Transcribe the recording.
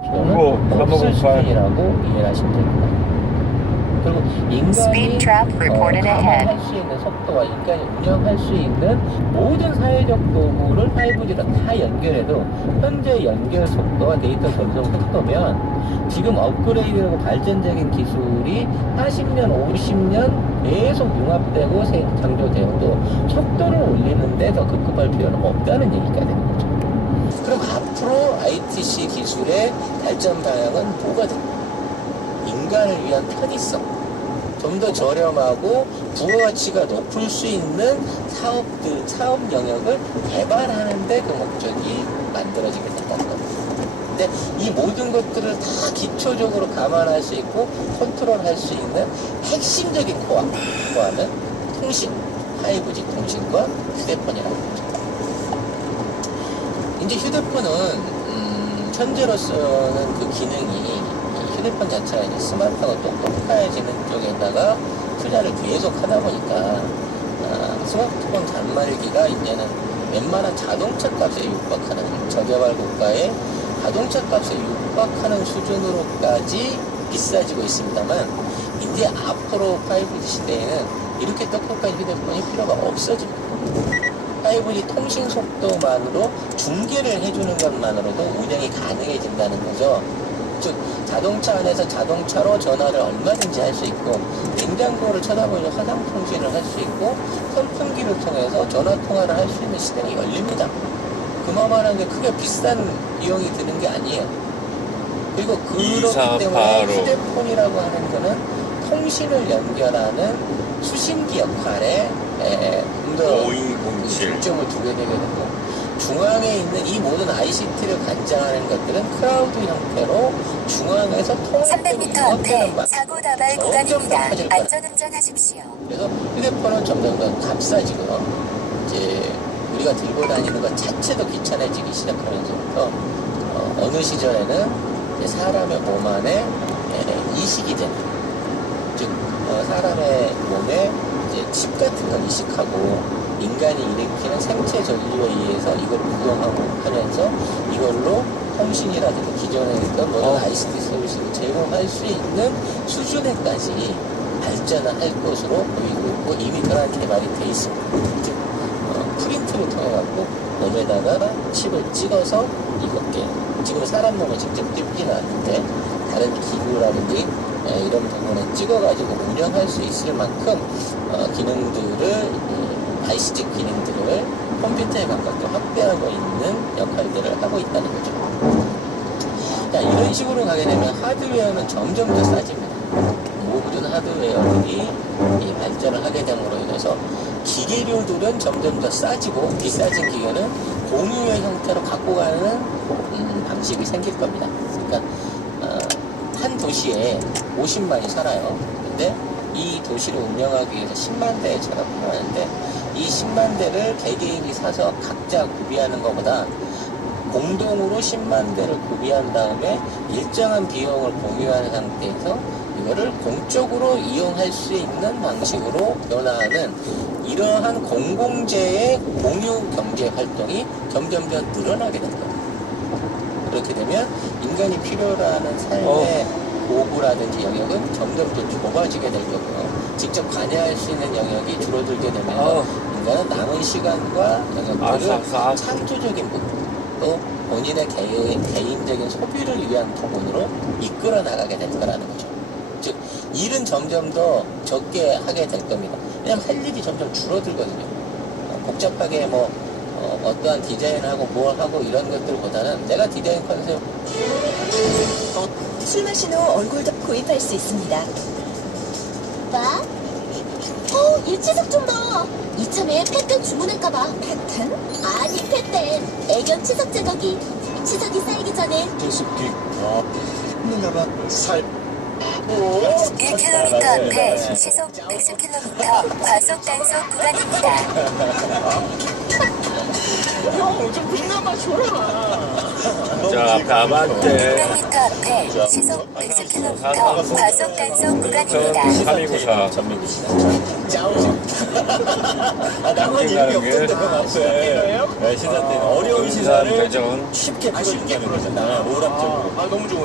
이거 없을 3508 수준이라고 이해를 하시면 됩니다. 그리고 Speed 인간이 trap reported ahead. 감안할 수 있는 속도와 인간이 운영할 수 있는 모든 사회적 도구를 5G로 다 연결해도 현재 연결 속도와 데이터 전송 속도면 지금 업그레이드하고 발전적인 기술이 40년, 50년 계속 융합되고 장조되어도 속도를 올리는데 더 급급할 필요는 없다는 얘기가 되는 거죠. 그럼 앞으로 ITC 기술의 발전 방향은 뭐가 됩니까? 인간을 위한 편의성, 좀 더 저렴하고 부가가치가 높을 수 있는 사업 영역을 개발하는데 그 목적이 만들어지게 된다는 겁니다. 근데 이 모든 것들을 다 기초적으로 감안할 수 있고 컨트롤할 수 있는 핵심적인 코어는 통신, 5G 통신과 휴대폰이라고 하죠. 이제 휴대폰은 현재로서는 그 기능이 휴대폰 자체가 이제 스마트하고 똑똑해지는 쪽에다가 투자를 계속 하다 보니까 스마트폰 단말기가 이제는 웬만한 자동차 값에 육박하는 저개발 국가의 자동차 값에 육박하는 수준으로까지 비싸지고 있습니다만 이제 앞으로 5G 시대에는 이렇게 똑똑한 휴대폰이 필요가 없어집니다. 5G 통신 속도만으로 중계를 해주는 것만으로도 운영이 가능해진다는 거죠. 즉 자동차 안에서 자동차로 전화를 얼마든지 할 수 있고 냉장고를 쳐다보면서 화상 통신을 할 수 있고 선풍기를 통해서 전화 통화를 할 수 있는 시대가 열립니다. 그만한 게 크게 비싼 비용이 드는 게 아니에요. 그리고 그렇기 때문에 휴대폰이라고 하는 거는 통신을 연결하는 수신기 역할에 좀더 중점을 두게 되게 되고 중앙에 있는 이 모든 ICT를 관장하는 것들은 클라우드 형태로 중앙에서 통합되고 300m 앞에 사고 다발 구간입니다. 안전운전하십시오. 그래서 휴대폰은 점점 더 값싸지고요. 이제 우리가 들고 다니는 것 자체도 귀찮아지기 시작하면서부터 어느 시절에는 이제 사람의 몸 안에 이식이 되는, 즉 사람의 몸에 이제 칩 같은 걸 이식하고 인간이 일으키는 생체 전류에 의해서 이걸 구동하고 하면서 이걸로 통신이라든가 기존에 있던 모든 ICT 서비스를 제공할 수 있는 수준에까지 발전을 할 것으로 보이고 있고 이미 그러한 개발이 돼 있습니다. 즉 프린트를 통해 갖고 몸에다가 칩을 찍어서 이렇게 지금 사람 몸에 직접 찝지는 않는데 다른 기구라든지 이런 부분에 찍어가지고 운영할 수 있을 만큼 기능들을 ICT 기능들을 컴퓨터에 가깝게 확대하고 있는 역할들을 하고 있다는 거죠. 자, 이런 식으로 가게 되면 하드웨어는 점점 더 싸집니다. 모든 하드웨어들이 이 발전을 하게 됨으로 인해서 기계류들은 점점 더 싸지고 비싸진 기계는 공유의 형태로 갖고 가는 방식이 생길 겁니다. 그러니까 한 도시에 50만이 살아요. 근데 이 도시를 운영하기 위해서 10만 대의 차가 필요하는데 이 10만 대를 개개인이 사서 각자 구비하는 것보다 공동으로 10만 대를 구비한 다음에 일정한 비용을 공유하는 상태에서 이거를 공적으로 이용할 수 있는 방식으로 변화하는 이러한 공공재의 공유 경제 활동이 점점 더 늘어나게 될 겁니다. 그렇게 되면 인간이 필요로 하는 삶의 도구라든지 영역은 점점 더 좁아지게 될 거고요. 직접 관여할 수 있는 영역이 줄어들게 되면서 인간은 남은 시간과 영역들을 창조적인 부분, 또 본인의 개인적인 소비를 위한 부분으로 이끌어 나가게 될 거라는 거죠. 즉, 일은 점점 더 적게 하게 될 겁니다. 왜냐하면 할 일이 점점 줄어들거든요. 복잡하게 어떠한 디자인하고 뭘 하고 이런 것들보다는 내가 디자인 컨셉 술 마신 후 얼굴도 구입할 수 있습니다. 뭐? 일치석 좀 더. 이참에 펫펜 주문할까봐. 패턴? 아니, 펫펜. 애견 치석 제거기. 치석이 쌓이기 전에. 제습기 있는가봐. 살 1km 앞에 시속 60km 과속 단속 구간입니다. 좀 빛나만 줘라. 자, 가만데 100m 앞에 시속 60km 과속 단속 구간입니다. 3294 남은 일이 없던데 그 앞에 시사 때는 어려운 시사를 쉽게 풀어준다는 거잖아. 오락적으로. 아, 너무 좋아요.